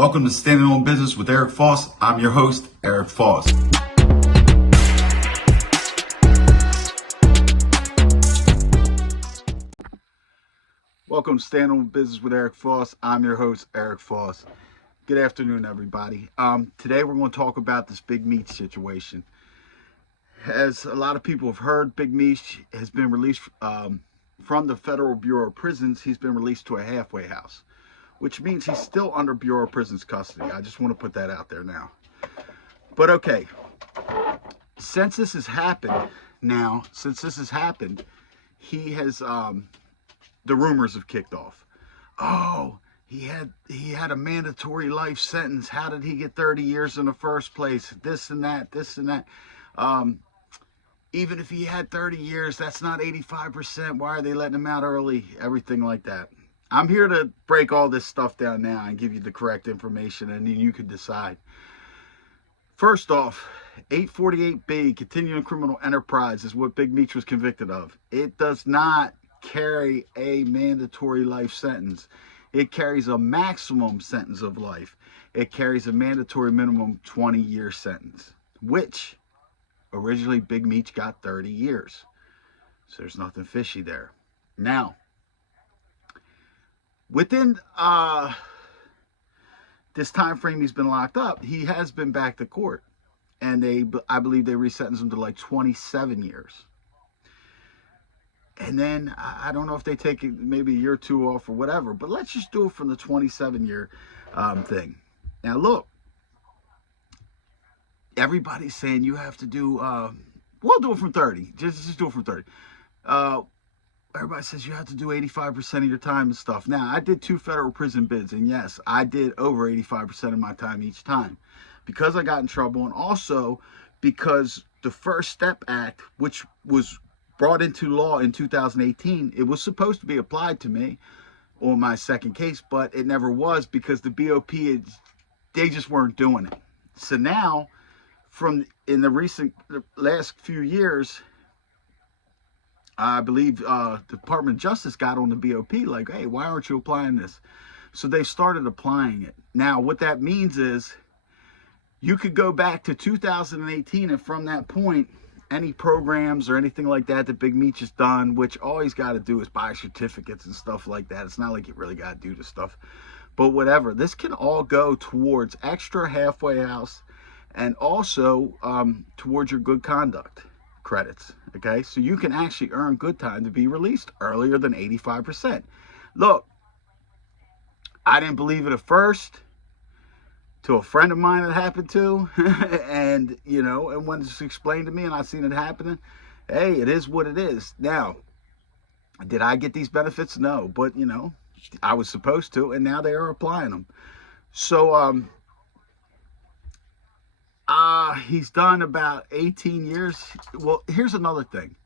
Welcome to Standing on Business with Eric Foss. I'm your host, Eric Foss. Welcome to Standing on Business with Eric Foss. I'm your host, Eric Foss. Good afternoon, everybody. Today we're going to talk about this Big Meech situation. As a lot of people have heard, Big Meech has been released from the Federal Bureau of Prisons. He's been released to a halfway house, which means he's still under Bureau of Prisons custody. I just want to put that out there now. But okay, since this has happened, he has, the rumors have kicked off. Oh, he had a mandatory life sentence. How did he get 30 years in the first place? This and that. Even if he had 30 years, that's not 85%. Why are they letting him out early? Everything like that. I'm here to break all this stuff down now and give you the correct information, and then you can decide. First off, 848B, continuing criminal enterprise, is what Big Meech was convicted of. It does not carry a mandatory life sentence. It carries a maximum sentence of life. It carries a mandatory minimum 20-year sentence, which originally Big Meech got 30 years. So there's nothing fishy there. Now, within this time frame he's been locked up, he has been back to court, and I believe they resentenced him to like 27 years. And then I don't know if they take maybe a year or two off or whatever, but let's just do it from the 27-year thing. Now look, everybody's saying you have to do, we'll do it from 30. Just do it from 30. Everybody says you have to do 85% of your time and stuff. Now, I did 2 federal prison bids, and yes, I did over 85% of my time each time because I got in trouble, and also because the First Step Act, which was brought into law in 2018, it was supposed to be applied to me on my second case, but it never was because the BOP, they just weren't doing it. So now, in the last few years, I believe the Department of Justice got on the BOP like, hey, why aren't you applying this? So they started applying it. Now, what that means is you could go back to 2018, and from that point, any programs or anything like that Big Meech has done, which all he's got to do is buy certificates and stuff like that. It's not like you really got to do this stuff. But whatever, this can all go towards extra halfway house and also towards your good conduct credits. Okay, so you can actually earn good time to be released earlier than 85%. Look, I didn't believe it at first, to a friend of mine it happened to, and and when it's explained to me and I seen it happening, hey, it is what it is. Now, did I get these benefits? No, but I was supposed to, and now they are applying them. So he's done about 18 years. Well, here's another thing.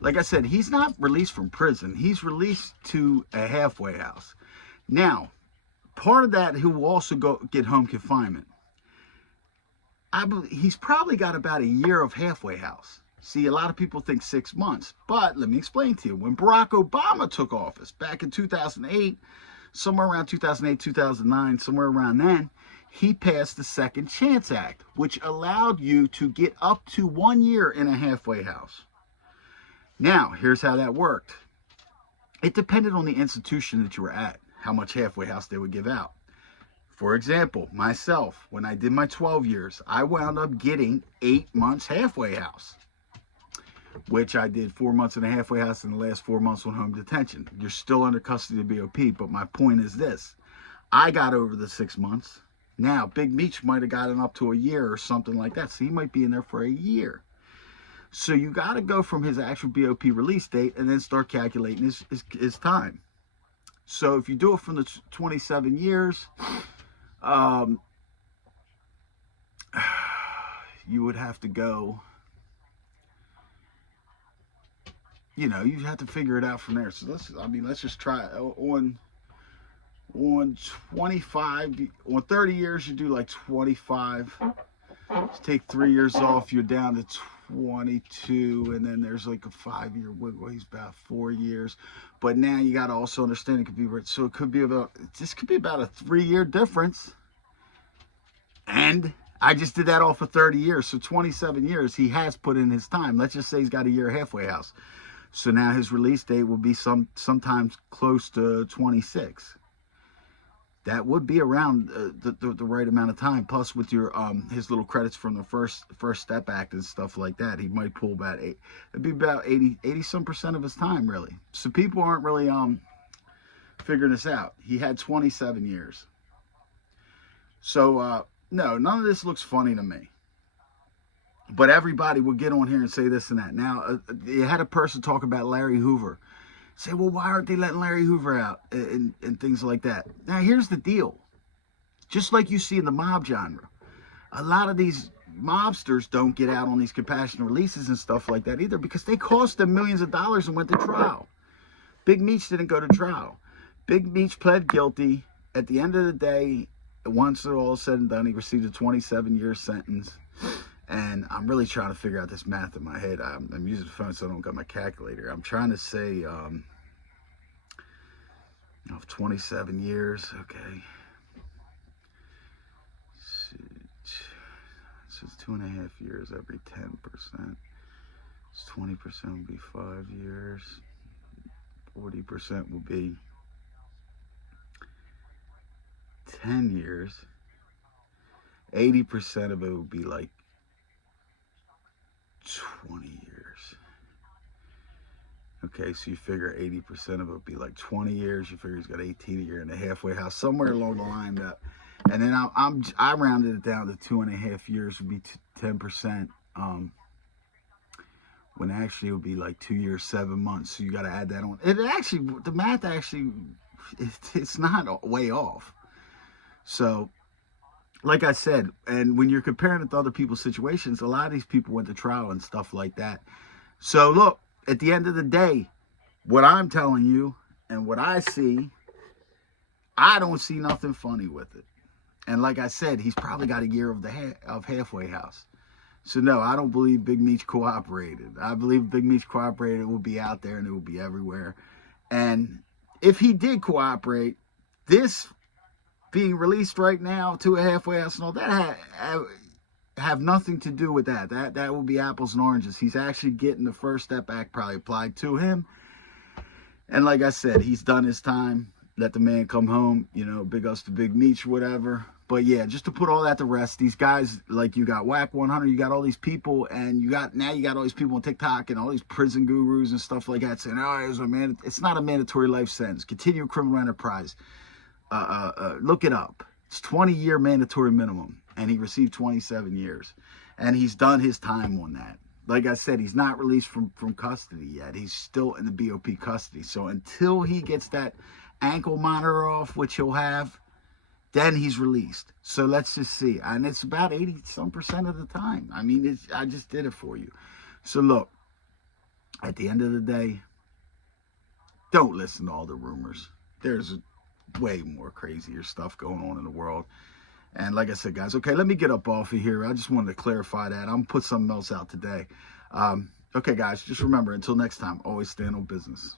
Like I said, he's not released from prison. He's released to a halfway house. Now, part of that, he will also get home confinement. I believe he's probably got about a year of halfway house. See, a lot of people think 6 months, but let me explain to you. When Barack Obama took office back in 2008, somewhere around 2008, 2009, somewhere around then, he passed the Second Chance Act, which allowed you to get up to 1 year in a halfway house. Now, here's how that worked. It depended on the institution that you were at, how much halfway house they would give out. For example, myself, when I did my 12 years, I wound up getting 8 months halfway house, which I did 4 months in a halfway house and the last 4 months on home detention. You're still under custody of BOP, but my point is this. I got over the 6 months. Now, Big Meech might have gotten up to a year or something like that, so he might be in there for a year. So you got to go from his actual BOP release date and then start calculating his time. So if you do it from the 27 years, you would have to go, you have to figure it out from there. So let's just try it. On 30 years, you do like 25. Just take 3 years off, you're down to 22, and then there's like a 5-year wiggle. He's about 4 years, but now you got to also understand it could be, so it could be about, this could be about a 3-year difference And I just did that all for 30 years. So 27 years he has put in his time. Let's just say he's got a year halfway house. So now his release date will be sometimes close to 26. That would be around the right amount of time. Plus, with your his little credits from the first Step Act and stuff like that, he might pull about it'd be about 80 some percent of his time, really. So people aren't really figuring this out. He had 27 years. So no, none of this looks funny to me. But everybody will get on here and say this and that. Now, you had a person talk about Larry Hoover. Say, well, why aren't they letting Larry Hoover out and things like that? Now, here's the deal. Just like you see in the mob genre, a lot of these mobsters don't get out on these compassionate releases and stuff like that either because they cost them millions of dollars and went to trial. Big Meech didn't go to trial. Big Meech pled guilty. At the end of the day, once it all said and done, he received a 27-year sentence. And I'm really trying to figure out this math in my head. I'm using the phone so I don't got my calculator. I'm trying to say, of 27 years, okay. So it's 2.5 years every 10%. It's 20% will be 5 years. 40% will be 10 years. 80% of it will be like 20 years. Okay, so you figure 80% of it would be like 20 years. You figure he's got 18 a year in the halfway house, somewhere along the line. And then I rounded it down to 2.5 years would be 10%. When actually it would be like 2 years, 7 months. So you got to add that on. It actually, the math actually, it's not way off. So, like I said, and when you're comparing it to other people's situations, a lot of these people went to trial and stuff like that. So look, at the end of the day, what I'm telling you and what I see, I don't see nothing funny with it. And like I said, he's probably got a year of halfway house. So no, I don't believe Big Meech cooperated. I believe Big Meech cooperated, it will be out there and it will be everywhere. And if he did cooperate, this being released right now to a halfway house and all that have nothing to do with that. That will be apples and oranges. He's actually getting the First Step Act probably applied to him. And like I said, he's done his time. Let the man come home. You know, big ups to Big Meech, whatever. But yeah, just to put all that to rest, these guys, like you got Whack 100, you got all these people, and you got all these people on TikTok and all these prison gurus and stuff like that saying, oh, it's not a mandatory life sentence. Continual criminal enterprise. Look it up. It's 20-year mandatory minimum, and he received 27 years, and he's done his time on that. Like I said, he's not released from custody yet. He's still in the BOP custody. So until he gets that ankle monitor off, which he'll have, then he's released. So let's just see. And it's about 80% of the time. I mean, I just did it for you. So look, at the end of the day, don't listen to all the rumors. There's way more crazier stuff going on in the world. And like I said, guys, okay, let me get up off of here. I just wanted to clarify that. I'm going to put something else out today. Okay, guys, just remember, until next time, always stand on business.